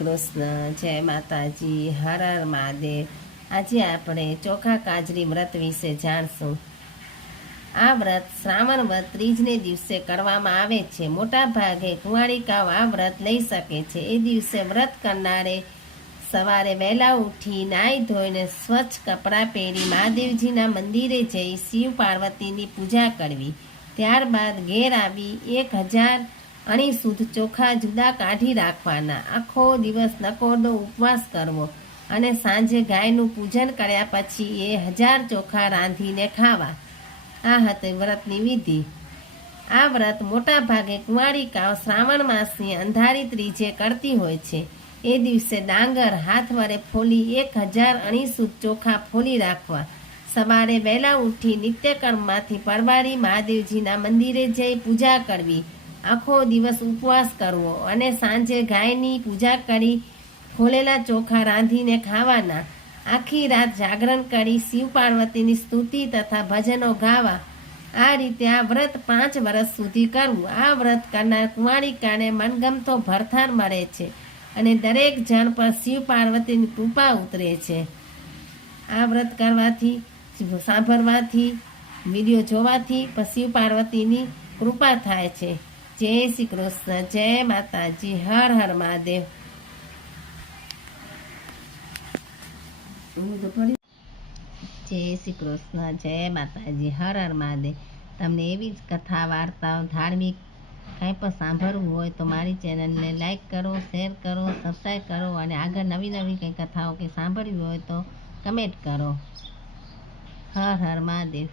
કૃષ્ણ, જય માતાજી, હર હર મહાદેવ। આજે આપણે ચોખા કાજરી વ્રત વિશે જાણશું। આ વ્રત શ્રાવણ વદ ત્રીજને દિવસે કરવામાં આવે છે। મોટા ભાગે કુંવારિકાઓ આ વ્રત લઈ શકે છે। એ દિવસે વ્રત કરનારે સવારે વહેલા ઉઠી નાહી ધોઈને સ્વચ્છ કપડાં પહેરી મહાદેવજીના મંદિરે જઈ શિવ પાર્વતીની પૂજા કરવી। ત્યારબાદ ઘેર આવી 1000 અણી શુદ્ધ ચોખા જુદા કાઢી રાખવાના। આખો દિવસ નકોરડો ઉપવાસ કરવો અને સાંજે ગાયનું પૂજન કર્યા પછી એ 1000 ચોખા રાંધીને ખાવા। આ હતી વ્રતની વિધિ। આ વ્રત મોટા ભાગે કુંવારિકાઓ શ્રાવણ માસની અંધારી ત્રીજે કરતી હોય છે। એ દિવસે ડાંગર હાથ વડે ફોલી 1000 અણી શુદ્ધ ચોખા ફોલી રાખવા। સવારે વહેલા ઉઠી નિત્યકર્મમાંથી પરવારી મહાદેવજીના મંદિરે જઈ પૂજા કરવી। આખો દિવસ ઉપવાસ કરવો અને સાંજે ગાયની પૂજા કરી ફોલેલા ચોખા રાંધીને ખાવાના। આખી રાત જાગરણ કરી શિવ પાર્વતીની સ્તુતિ તથા ભજનો ગાવા। આ રીતે આ વ્રત 5 વર્ષ સુધી કરવું। આ વ્રત કરનાર કુંવારિકાને મનગમતો ભરથાર મળે છે અને દરેક જણ પર શિવ પાર્વતીની કૃપા ઉતરે છે। આ વ્રત કરવાથી, સાંભળવાથી, વિડીયો જોવાથી શિવ પાર્વતીની કૃપા થાય છે। જય શ્રી કૃષ્ણ, જય માતાજી, હર હર મહાદેવ। જય શ્રી કૃષ્ણ, જય માતાજી, હર હર મહાદેવ। તમને એવી જ કથા, વાર્તાઓ, ધાર્મિક કંઈ પણ સાંભળવું હોય તો મારી ચેનલને લાઈક કરો, શેર કરો, સબસ્ક્રાઈબ કરો અને આગળ નવી નવી કંઈ કથાઓ કે સાંભળવી હોય તો કમેન્ટ કરો। હર હર મહાદેવ।